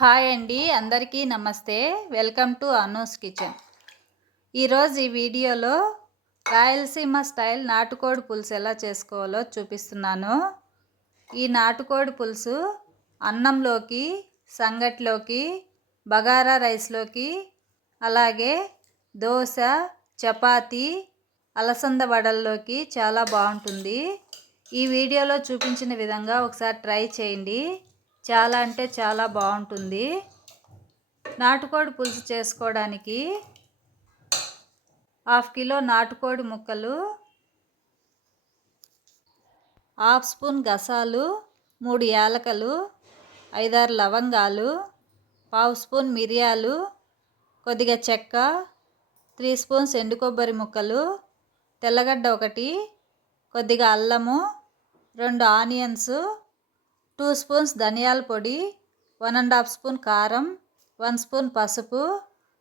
Hi అండి, అందరికీ నమస్తే. Welcome to Anu's kitchen. ఈరోజు ఈ వీడియోలో రాయలసీమ స్టైల్ నాటుకోడి పులుసు ఎలా చేసుకోవాలో చూపిస్తున్నాను. ఈ నాటుకోడి పులుసు అన్నంలోకి, సంగట్లోకి, బగారా రైస్లోకి, అలాగే దోశ, చపాతీ, అలసంద వడల్లోకి చాలా బాగుంటుంది. ఈ వీడియోలో చూపించిన విధంగా ఒకసారి ట్రై చేయండి. చాలా అంటే చాలా బాగుంటుంది. నాటుకోడి పులుసు చేసుకోవడానికి 1/2 కిలో నాటుకోడి ముక్కలు, 1/2 స్పూన్ గసాలు, 3 యాలకలు, 5-6 లవంగాలు, 1/2 స్పూన్ మిరియాలు, కొద్దిగా చెక్క, 3 స్పూన్స్ ఎండు కొబ్బరి ముక్కలు, తెల్లగడ్డ 1, కొద్దిగా అల్లము, 2 ఆనియన్స్, 2 స్పూన్స్ ధనియాల పొడి, 1½ స్పూన్ కారం, 1 స్పూన్ పసుపు,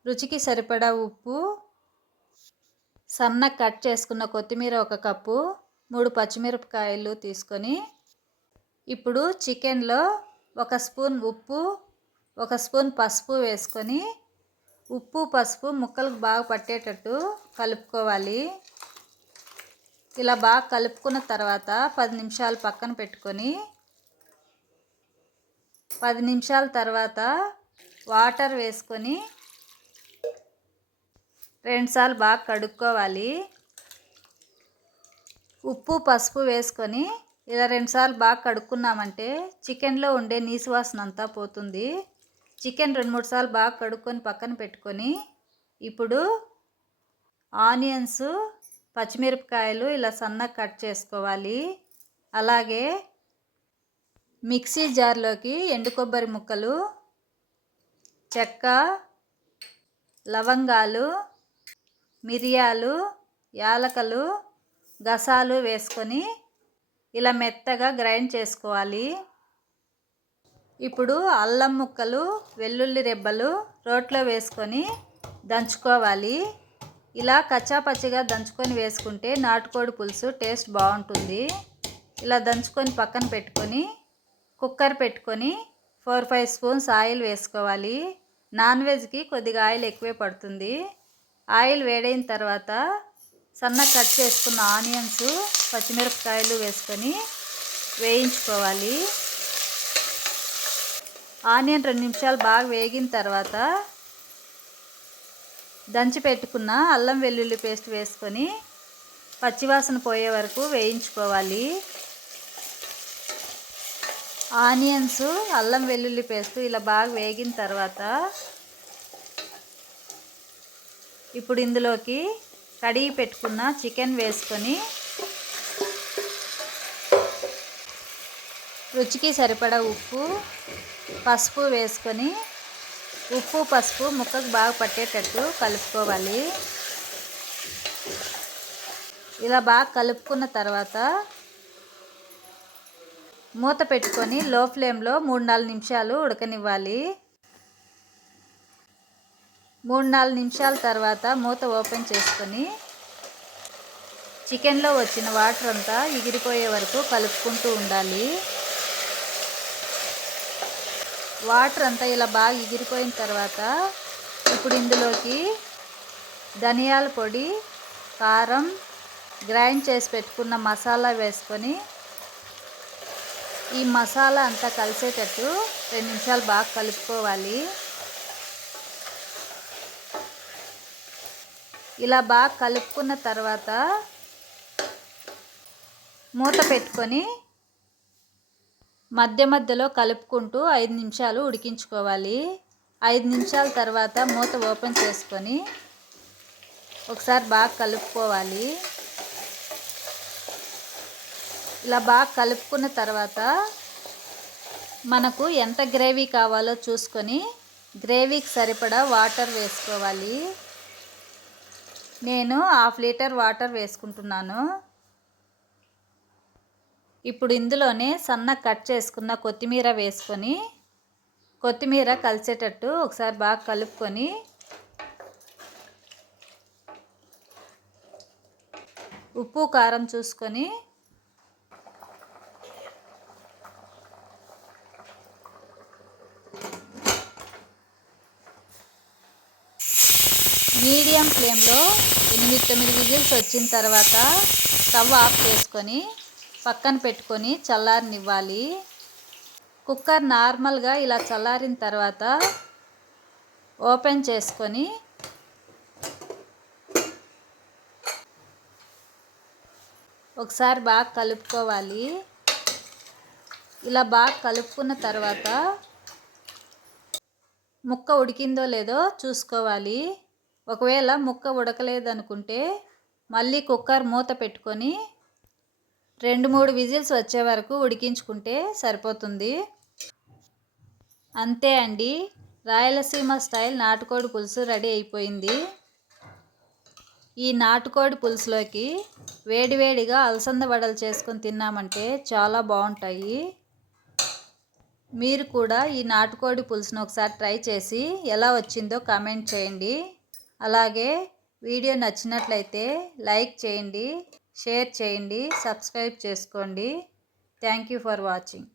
రుచికి సరిపడా ఉప్పు, సన్నగా కట్ చేసుకున్న కొత్తిమీర 1 కప్పు, 3 పచ్చిమిరపకాయలు తీసుకొని ఇప్పుడు చికెన్లో 1 స్పూన్ ఉప్పు, 1 స్పూన్ పసుపు వేసుకొని ఉప్పు పసుపు ముక్కలకు బాగా పట్టేటట్టు కలుపుకోవాలి. ఇలా బాగా కలుపుకున్న తర్వాత 10 నిమిషాలు పక్కన పెట్టుకొని 10 నిమిషాల తర్వాత వాటర్ వేసుకొని 2 సార్లు బాగా కడుక్కోవాలి. ఉప్పు పసుపు వేసుకొని ఇలా 2 సార్లు బాగా కడుక్కున్నామంటే చికెన్లో ఉండే నీసు వాసన అంతా పోతుంది. చికెన్ 2-3 సార్లు బాగా కడుక్కొని పక్కన పెట్టుకొని ఇప్పుడు ఆనియన్స్, పచ్చిమిరపకాయలు ఇలా సన్నగా కట్ చేసుకోవాలి. అలాగే మిక్సీ జార్లోకి ఎండు కొబ్బరి ముక్కలు, చెక్క, లవంగాలు, మిరియాలు, యాలకలు, గసాలు వేసుకొని ఇలా మెత్తగా గ్రైండ్ చేసుకోవాలి. ఇప్పుడు అల్లం ముక్కలు, వెల్లుల్లి రెబ్బలు రోట్లో వేసుకొని దంచుకోవాలి. ఇలా కచ్చాపచ్చిగా దంచుకొని వేసుకుంటే నాటుకోడి పులుసు టేస్ట్ బాగుంటుంది. ఇలా దంచుకొని పక్కన పెట్టుకొని కుక్కర్ పెట్టుకొని 4-5 స్పూన్స్ ఆయిల్ వేసుకోవాలి. నాన్ వెజ్కి కొద్దిగా ఆయిల్ ఎక్కువే పడుతుంది. ఆయిల్ వేడైన తర్వాత సన్నగా కట్ చేసుకున్న ఆనియన్స్, పచ్చిమిరపకాయలు వేసుకొని వేయించుకోవాలి. ఆనియన్ 2 నిమిషాలు బాగా వేగిన తర్వాత దంచి పెట్టుకున్న అల్లం వెల్లుల్లి పేస్ట్ వేసుకొని పచ్చివాసన పోయే వరకు వేయించుకోవాలి. ఆనియన్స్, అల్లం వెల్లుల్లి పేస్ట్ ఇలా బాగా వేగిన తర్వాత ఇప్పుడు ఇందులోకి కడిగి పెట్టుకున్న చికెన్ వేసుకొని రుచికి సరిపడా ఉప్పు పసుపు వేసుకొని ఉప్పు పసుపు ముక్కకు బాగా పట్టేటట్టు కలుపుకోవాలి. ఇలా బాగా కలుపుకున్న తర్వాత మూత పెట్టుకొని లో ఫ్లేమ్లో 3-4 నిమిషాలు ఉడకనివ్వాలి. 3-4 నిమిషాల తర్వాత మూత ఓపెన్ చేసుకొని చికెన్లో వచ్చిన వాటర్ అంతా ఎగిరిపోయే వరకు కలుపుకుంటూ ఉండాలి. వాటర్ అంతా ఇలా బాగా ఎగిరిపోయిన తర్వాత ఇప్పుడు ఇందులోకి ధనియాల పొడి, కారం, గ్రైండ్ చేసి పెట్టుకున్న మసాలా వేసుకొని ఈ మసాలా అంతా కలిసేటట్టు 2 నిమిషాలు బాగా కలుపుకోవాలి. ఇలా బాగా కలుపుకున్న తర్వాత మూత పెట్టుకొని మధ్య మధ్యలో కలుపుకుంటూ 5 నిమిషాలు ఉడికించుకోవాలి. 5 నిమిషాల తర్వాత మూత ఓపెన్ చేసుకొని ఒకసారి బాగా కలుపుకోవాలి. ఇలా బాగా కలుపుకున్న తర్వాత మనకు ఎంత గ్రేవీ కావాలో చూసుకొని గ్రేవీకి సరిపడా వాటర్ వేసుకోవాలి. నేను 1/2 లీటర్ వాటర్ వేసుకుంటున్నాను. ఇప్పుడు ఇందులోనే సన్నగా కట్ చేసుకున్న కొత్తిమీర వేసుకొని కొత్తిమీర కలిసేటట్టు ఒకసారి బాగా కలుపుకొని ఉప్పు కారం చూసుకొని మీడియం ఫ్లేమ్లో 8-9 విజిల్స్ వచ్చిన తర్వాత స్టవ్ ఆఫ్ చేసుకొని పక్కన పెట్టుకొని చల్లారనివ్వాలి. కుక్కర్ నార్మల్గా ఇలా చల్లారిన తర్వాత ఓపెన్ చేసుకొని ఒకసారి బాగా కలుపుకోవాలి. ఇలా బాగా కలుపుకున్న తర్వాత ముక్క ఉడికిందో లేదో చూసుకోవాలి. ఒకవేళ ముక్క ఉడకలేదనుకుంటే మళ్ళీ కుక్కర్ మూత పెట్టుకొని 2-3 విజిల్స్ వచ్చే వరకు ఉడికించుకుంటే సరిపోతుంది. అంతే అండి, రాయలసీమ స్టైల్ నాటుకోడి పులుసు రెడీ అయిపోయింది. ఈ నాటుకోడి పులుసులోకి వేడివేడిగా అలసంద వడలు చేసుకొని తిన్నామంటే చాలా బాగుంటాయి. మీరు కూడా ఈ నాటుకోడి పులుసును ఒకసారి ట్రై చేసి ఎలా వచ్చిందో కామెంట్ చేయండి. అలాగే వీడియో నచ్చినట్లయితే లైక్ చేయండి, షేర్ చేయండి, సబ్స్క్రైబ్ చేసుకోండి. Thank you for watching.